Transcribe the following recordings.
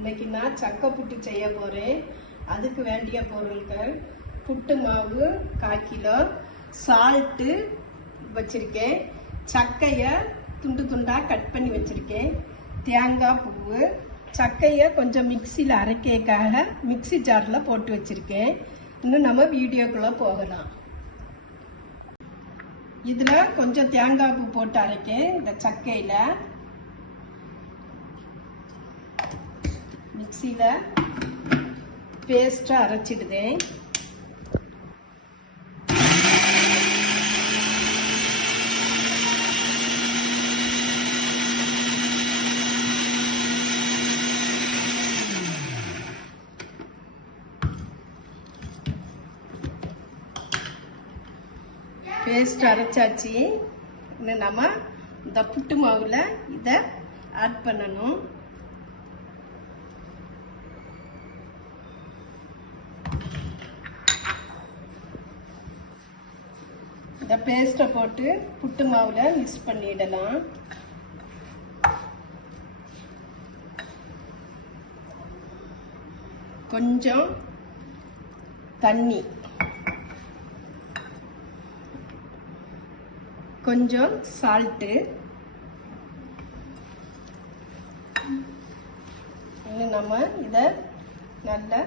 இன்னைக்கு நான் சக்கை புட்டு செய்ய போகிறேன். அதுக்கு வேண்டிய பொருட்கள்: புட்டு மாவு 1/4 கிலோ, சால்ட்டு வச்சுருக்கேன், சக்கையை துண்டு துண்டாக கட் பண்ணி வச்சுருக்கேன், தேங்காய் பூவு, சக்கையை கொஞ்சம் மிக்சியில் அரைக்கிறதுக்காக மிக்சி ஜாரில் போட்டு வச்சுருக்கேன். இன்னும் நம்ம வீடியோக்குள்ளே போகலாம். இதில் கொஞ்சம் தேங்காய் பூ போட்டு அரைக்கேன். இந்த சக்கையில் மிக்சியில் பேஸ்ட்டாக அரைச்சிடுதேன். பேஸ்ட் அரைச்சாச்சு. இன்னும் நம்ம இந்த புட்டு மாவில் இதை ஆட் பண்ணணும். இந்த பேஸ்ட்டை போட்டு புட்டு மாவில் மிக்ஸ் பண்ணிடலாம். கொஞ்சம் தண்ணி, கொஞ்சம் சால்ட்டு, இன்னும் நம்ம இதை நல்லா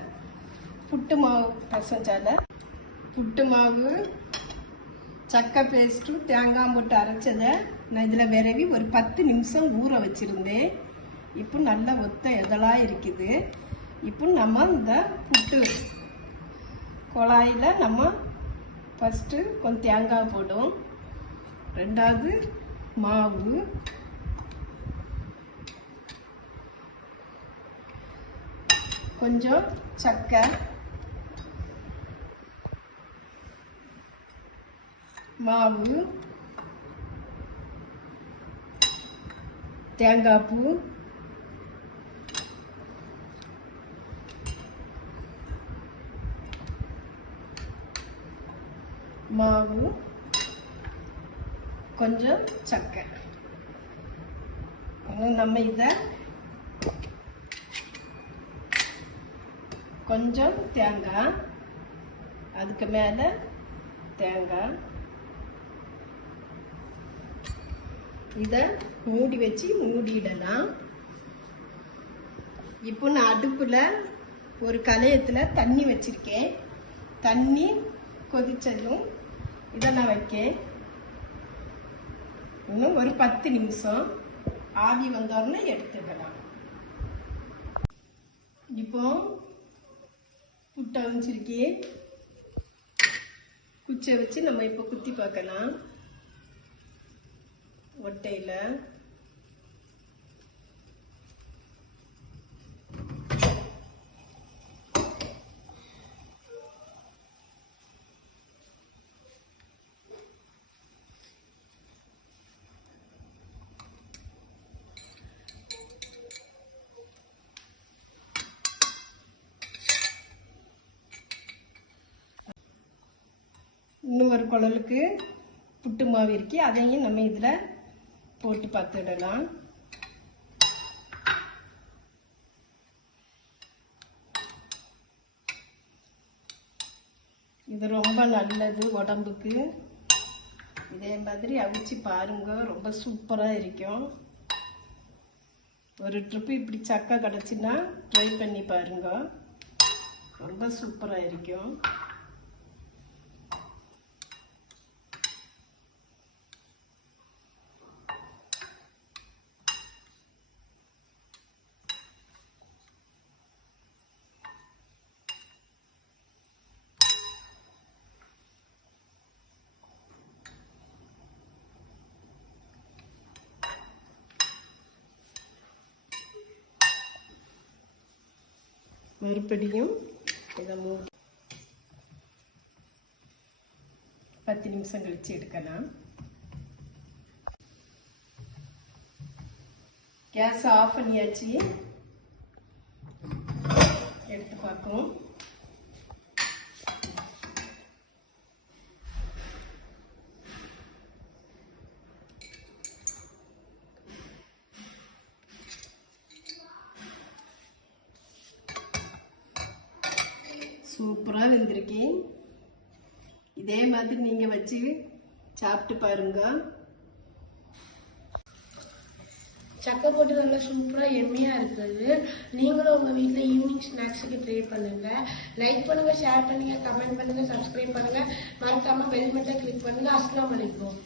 புட்டு மாவு பசஞ்சால புட்டு மாவு சக்கை பேஸ்ட்டு தேங்காய் போட்டு அரைச்சதை நான் இதில் விரவி ஒரு 10 நிமிஷம் ஊற வச்சுருந்தேன். இப்போ நல்லா ஒத்த எதெல்லாம் இருக்குது. இப்போ நம்ம இந்த புட்டு குழாயில் நம்ம ஃபஸ்ட்டு கொஞ்சம் தேங்காய் போடும், ரெண்டாவது மாவு, கொஞ்சம் சக்கை, மாவு, தேங்காய் பூ, மாவு, கொஞ்சம் சக்கை. நம்ம இதை கொஞ்சம் தேங்காய், அதுக்கு மேலே தேங்காய், இதை மூடி வச்சு மூடிடலாம். இப்போ நான் அடுப்பில் ஒரு கலையத்தில் தண்ணி வச்சுருக்கேன். தண்ணி கொதிச்சதும் இதை நான் வைக்கேன். இன்னும் ஒரு 10 நிமிஷம் ஆவி வந்தோடனே எடுத்துக்கலாம். இப்போ புட்டை வச்சிருக்கேன். குச்சை வச்சு நம்ம இப்போ குத்தி பார்க்கலாம். ஒட்டையில் இன்னும் ஒரு குழலுக்கு புட்டு மாவு இருக்கு, அதையும் நம்ம இதில் போட்டு பார்த்துடலாம். இது ரொம்ப நல்லது உடம்புக்கு. இதே மாதிரி அவிச்சு பாருங்க, ரொம்ப சூப்பராக இருக்கும். ஒரு ட்ரிப்பு இப்படி சக்கை கிடச்சின்னா ட்ரை பண்ணி பாருங்க, ரொம்ப சூப்பராக இருக்கும். மறுபடியும் இதை 10 நிமிஷம் கழிச்சு எடுக்கலாம். கேஸ் ஆஃப் பண்ணியாச்சு. எடுத்து பார்ப்போம். சூப்பராக வெந்திருக்கேன். இதே மாதிரி நீங்க வச்சு சாப்பிட்டு பாருங்க. சக்கை போட்டு நல்லா சூப்பராக எம்மியாக இருக்குது. நீங்களும் உங்கள் வீட்டில் ஈவினிங் ஸ்நாக்ஸுக்கு ட்ரை பண்ணுங்கள். லைக் பண்ணுங்கள், ஷேர் பண்ணுங்கள், கமெண்ட் பண்ணுங்கள், சப்ஸ்கிரைப் பண்ணுங்கள். மறக்காமல் பெல் பட்டனை கிளிக் பண்ணுங்கள். அஸ்ஸலாமு அலைக்கும்.